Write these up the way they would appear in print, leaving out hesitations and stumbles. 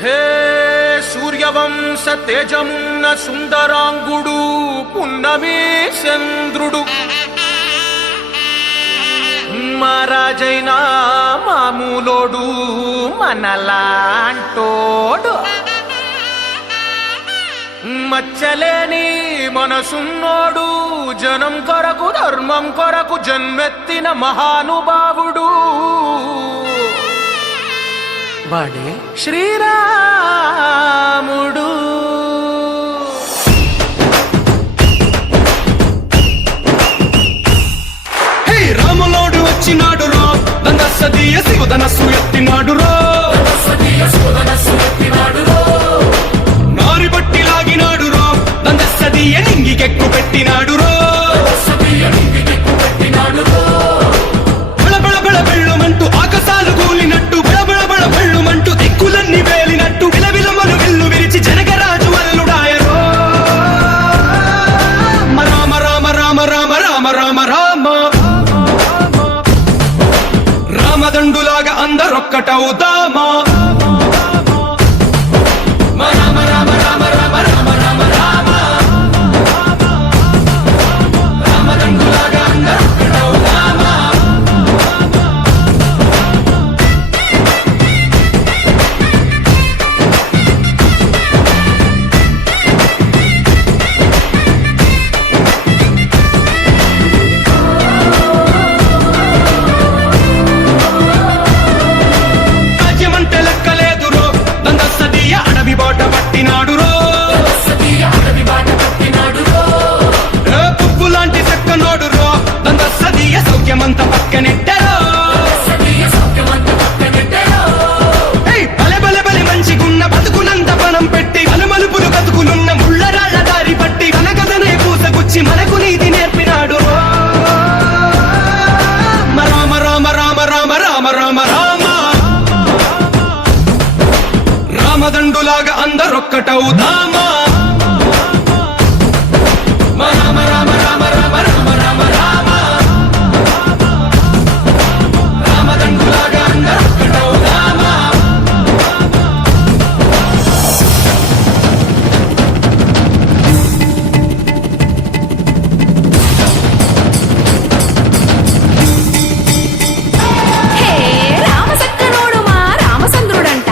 హే సూర్యవంశ తేజమున్న సుందరాంగుడు పున్నమి చంద్రుడు మహారాజైన మామూలోడు మనలాంటోడు మచ్చలేని మనసున్నోడు జనం కొరకు ధర్మం కొరకు జన్మెత్తిన మహానుభావుడు వాడే శ్రీరాముడు. హే రాములోడు వచ్చినాడు రో దందసదీయ శివధనస్సు ఎత్తినాడు రో నారి బట్టి లాగినాడు రో దందసదీయ నింగికెక్కు పెట్టినాడు రో బళబళ బెళ్ళుమంటూ ఆకాశాలు కూలినట్టు బళబళ బెళ్ళుమంటూ దిక్కులన్నీ వేలినట్టు విలవిలమలు విల్లు విరిచి జనగరాజు అల్లుడాయరో రామ రామ రామ రామ రామ రామ రామ రామదండులాగా అందరొక్కటవుదామా రామ రామ రామ రామ రామ రామ రామ రామదండులాగా అందరొక్కటవుదామా. రాజ్యమంటే లెక్కలేదు రో దందసదీయ అడవి బాట పట్టినాడు రో పువ్వు లాంటి చక్కనోడు రో దందసదీయ సౌఖ్యమంత పక్కనెట్టరో బలె బలె బలె మంచిగున్న బతుకునంత పనం పెట్టి మలుమలుపులు బతుకులున్న ముళ్ళరాళ్ల దారి పట్టి కనకదనే పూసగుచ్చి మనకు నీతి నేర్పినాడు రో రామ రామ రామ రామ రామ రామ రామ రామదండులాగా అందరొక్కటవుదామా రామ రామ రామ రామ రామ రామ రామ రామదండులాగా అందరొక్కటవుదామా. హే రామసక్కనోడు మా రామచంద్రుడంట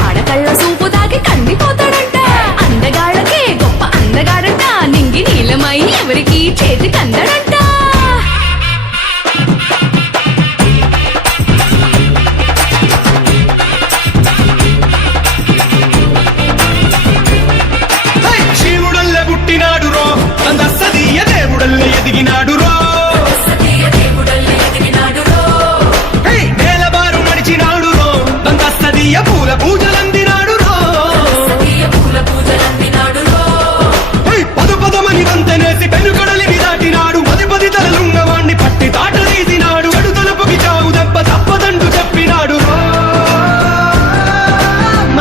ఆడకళ్ళ సూపు తాకి కందిపోతాడంట అందగాళ్ళకే గొప్ప అందగాడంట నింగి నీలమై ఎవరికి చేతి కందడంట. శివుడల్లే పుట్టినాడు రో దందసదీయ దేవుడల్లే ఎదిగినాడు రో నేలబారు నడిచినాడు రో దందసదీయ పూల పూజలందినాడు రో పదు పదమని వంతెనేసి పెనుకడలిని దాటినాడు పది పది తలలున్నవాణ్ణి పట్టి తాట తీసినాడు చెడు తలుపుకి చావు దెబ్బ తప్పదండు చెప్పినాడు రో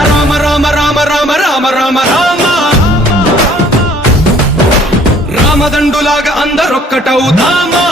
రామ రామ రామ రామ రామ రామ రామ రామదండులాగా అందరొక్కటవుదామా